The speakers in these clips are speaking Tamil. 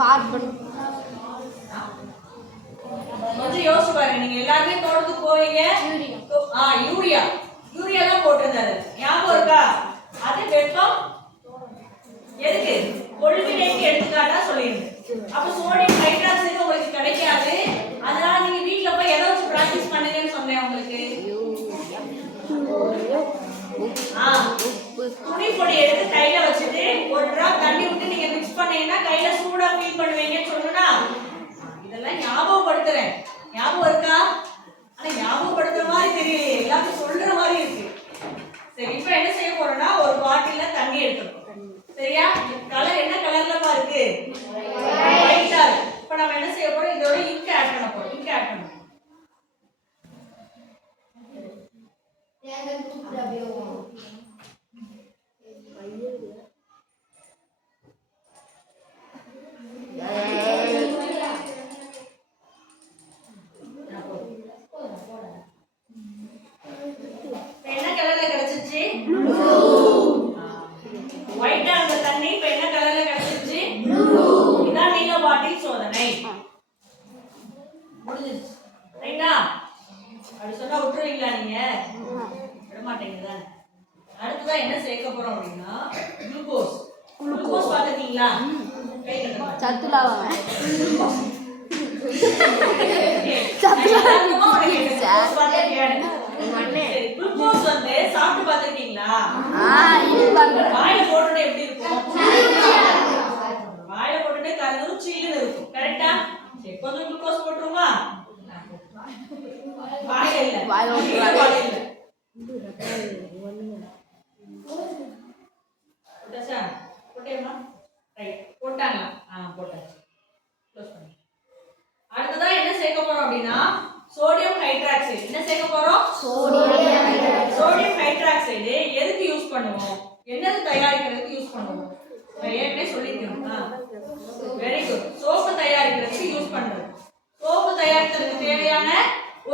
கார்பன். கொஞ்சம் யோசிச்சு பாருங்க. நீங்க எல்லாருமே தோட்டத்துக்கு போவீங்க. யூரியா யூரியா தான் போட்டிருந்தாரு. ஞாபகம் இருக்கா? அது வெப்பம் எதுக்கு? கொள்வினைக்கு எடுத்துக்காட்டா சொல்லிருங்க. அப்ப சோடியம் ஹைட்ராக்சைடு உங்களுக்கு கிடைக்காது. அதனால நீங்க வீட்ல போய் எதை வச்சு பிராக்டிஸ் பண்ணுங்கன்னு சொன்னேன் உங்களுக்கு. துணி பொடி எடுத்து கையில வச்சுட்டு ஒரு டிராப் தண்ணி விட்டு நீங்க மிக்ஸ் பண்ணீங்கன்னா கையில சூடா ஃபீல் பண்ணுவீங்கன்னு சொன்னா இதெல்லாம் ஞாபகப்படுத்துறேன். ஞாபகம் இருக்கா? ஆனா ஞாபகப்படுத்துற மாதிரி தெரியல, எல்லாரும் சொல்ற மாதிரி இருக்கு. சரி, இப்ப என்ன செய்ய போறோம்னா ஒரு பாட்டில்ல தண்ணி எடுத்துக்கணும். சரியா? கலர் என்ன கலர்ல இருக்கு? ஒயிட்டா இருக்கு. இப்ப நம்ம என்ன செய்ய போறோம்? இதோட இங்க் ஆட் பண்ண போறோம். இங்க் ஆட் பண்ணணும். என்ன கலர்ல கிடைச்சிச்சு? ஒயிட்டா இருந்த தண்ணி இப்ப என்ன கலர்ல கிடைச்சிச்சு? இதான் நீல பாட்டில் சோதனை. முடிஞ்சிருச்சு. ரைட்டா? அப்படி சொன்னா விட்டுருவீங்களா நீங்க? விட மாட்டீங்களா? அடுத்ததான் என்ன சேர்க்க போறோம் அப்படின்னா குளுக்கோஸ். குளுக்கோஸ் பாத்துட்டீங்களா? சத்துலாவாங்க. குளுக்கோஸ் வந்து சாப்பிட்டு பாத்துட்டீங்களா? வாயில போட்டுட்டு எப்படி இருக்கும்? வாயில போட்டுட்டு கருது சில்லுன்னு இருக்கும். கரெக்டா? சரி, கொஞ்சம் குளுக்கோஸ் போட்டுருமா? வாயில இல்ல, வாயில இல்ல. போட்டாச்சா? போட்டேமா? ரைட், போட்டாங்களா? போட்டாச்சு. க்ளோஸ் பண்ணு. அடுத்ததா என்ன சேர்க்க போறோம் அப்படின்னா சோடியம் ஹைட்ராக்சைடு. என்ன சேர்க்க போறோம்? சோடியம் ஹைட்ராக்சைடு எதுக்கு யூஸ் பண்ணுவோம்? என்னது தயாரிக்கிறதுக்கு யூஸ் பண்ணுவோம்? நான் ஏற்கனவே சொல்லிருக்கேன். Very good. சோப்பு தயாரிக்கிறதுக்கு யூஸ் பண்றது. சோப்பு தயாரிக்கிறதுக்கு தேவையான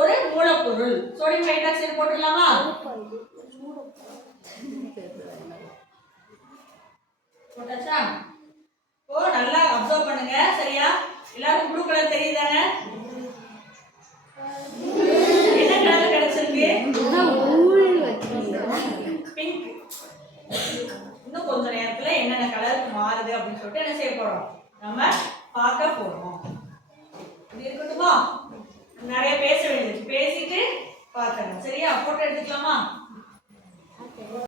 ஒரு மூலப்பொருள் சோடியம் ஹைட்ராக்சைடு. போட்டுடலாமா? போட்டாச்சா? ஓ, நல்லா அப்சர்வ் பண்ணுங்க. சரியா? எல்லாருக்கும் ப்ளூ கலர் தெரியுதானே? என்ன கலர் கிடைச்சிருக்கு? பிங்க். இன்னும் கொஞ்ச நேரத்துல என்னென்ன கலருக்கு மாறுது அப்படின்னு சொல்லிட்டு என்ன செய்ய போறோம்? நம்ம பார்க்க போறோம். இது இருக்கட்டுமா? நிறைய பேச வேண்டியது, பேசிட்டு பார்க்கணும். சரியா? போட்டோ எடுத்துக்கலாமா?